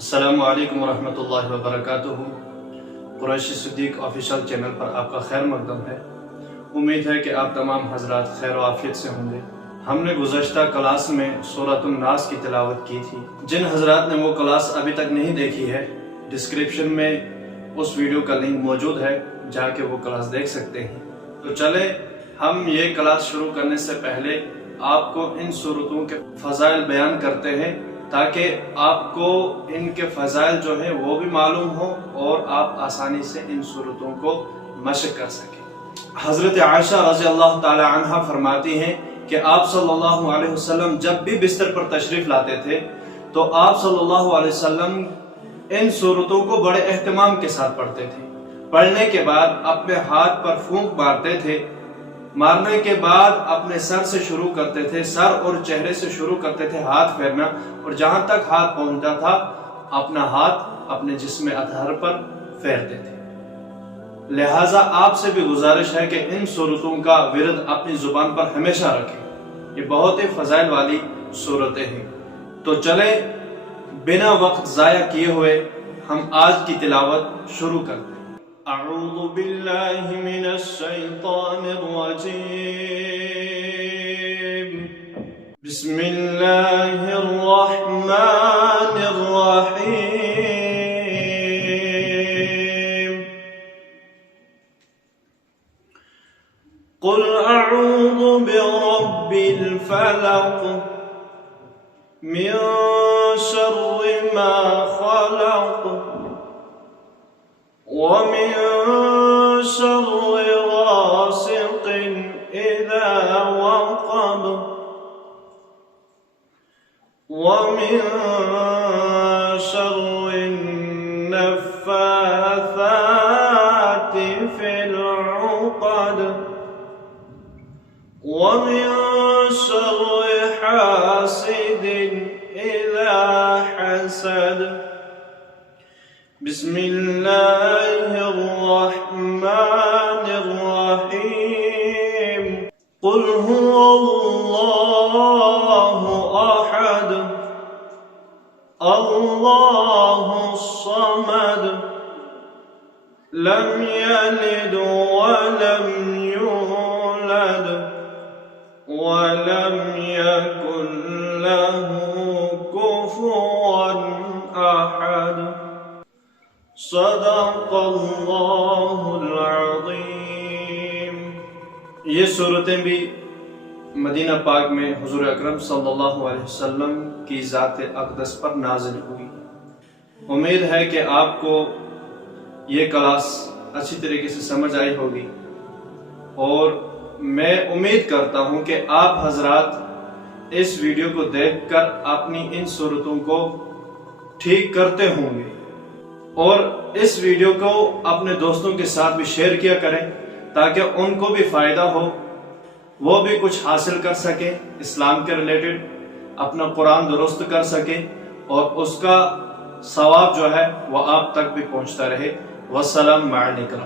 السلام علیکم ورحمۃ اللہ وبرکاتہ۔ قریشی صدیق آفیشل چینل پر آپ کا خیر مقدم ہے۔ امید ہے کہ آپ تمام حضرات خیر و عافیت سے ہوں گے۔ ہم نے گزشتہ کلاس میں سورۃ الناس کی تلاوت کی تھی۔ جن حضرات نے وہ کلاس ابھی تک نہیں دیکھی ہے، ڈسکرپشن میں اس ویڈیو کا لنک موجود ہے، جا کے وہ کلاس دیکھ سکتے ہیں۔ تو چلے ہم یہ کلاس شروع کرنے سے پہلے آپ کو ان سورتوں کے فضائل بیان کرتے ہیں، تاکہ آپ کو ان کے فضائل جو ہیں وہ بھی معلوم ہو اور آپ آسانی سے ان سورتوں کو مشق کر سکیں۔ حضرت عائشہ رضی اللہ تعالی عنہ فرماتی ہیں کہ آپ صلی اللہ علیہ وسلم جب بھی بستر پر تشریف لاتے تھے تو آپ صلی اللہ علیہ وسلم ان سورتوں کو بڑے اہتمام کے ساتھ پڑھتے تھے۔ پڑھنے کے بعد اپنے ہاتھ پر پھونک مارتے تھے، مارنے کے بعد اپنے سر سے شروع کرتے تھے، سر اور چہرے سے شروع کرتے تھے ہاتھ پھیرنا، اور جہاں تک ہاتھ پہنچتا تھا اپنا ہاتھ اپنے جسم اطہر پر پھیرتے تھے۔ لہٰذا آپ سے بھی گزارش ہے کہ ان سورتوں کا ورد اپنی زبان پر ہمیشہ رکھیں۔ یہ بہت ہی فضائل والی سورتیں ہیں۔ تو چلیں بنا وقت ضائع کیے ہوئے ہم آج کی تلاوت شروع کرتے ہیں۔ اعوذ باللہ من الشیطان الرجیم، بسم اللہ الرحمن الرحیم۔ قل اعوذ برب الفلق من شر ما خلق ومن شر غاسق إذا وقب ومن شر النفاثات في العقد ومن شر حاسد إذا حسد بسم اللہ الرحمن الرحیم۔ قل هو اللہ احد اللہ الصمد لم یلد ولم یولد ولم یکن له کفوا احد صدق اللہ العظیم۔ یہ صورتیں بھی مدینہ پاک میں حضور اکرم صلی اللہ علیہ وسلم کی ذات اقدس پر نازل ہوئی۔ امید ہے کہ آپ کو یہ کلاس اچھی طریقے سے سمجھ آئی ہوگی، اور میں امید کرتا ہوں کہ آپ حضرات اس ویڈیو کو دیکھ کر اپنی ان صورتوں کو ٹھیک کرتے ہوں گے، اور اس ویڈیو کو اپنے دوستوں کے ساتھ بھی شیئر کیا کریں، تاکہ ان کو بھی فائدہ ہو، وہ بھی کچھ حاصل کر سکیں اسلام کے ریلیٹڈ، اپنا قرآن درست کر سکیں، اور اس کا ثواب جو ہے وہ آپ تک بھی پہنچتا رہے۔ والسلام علیکم۔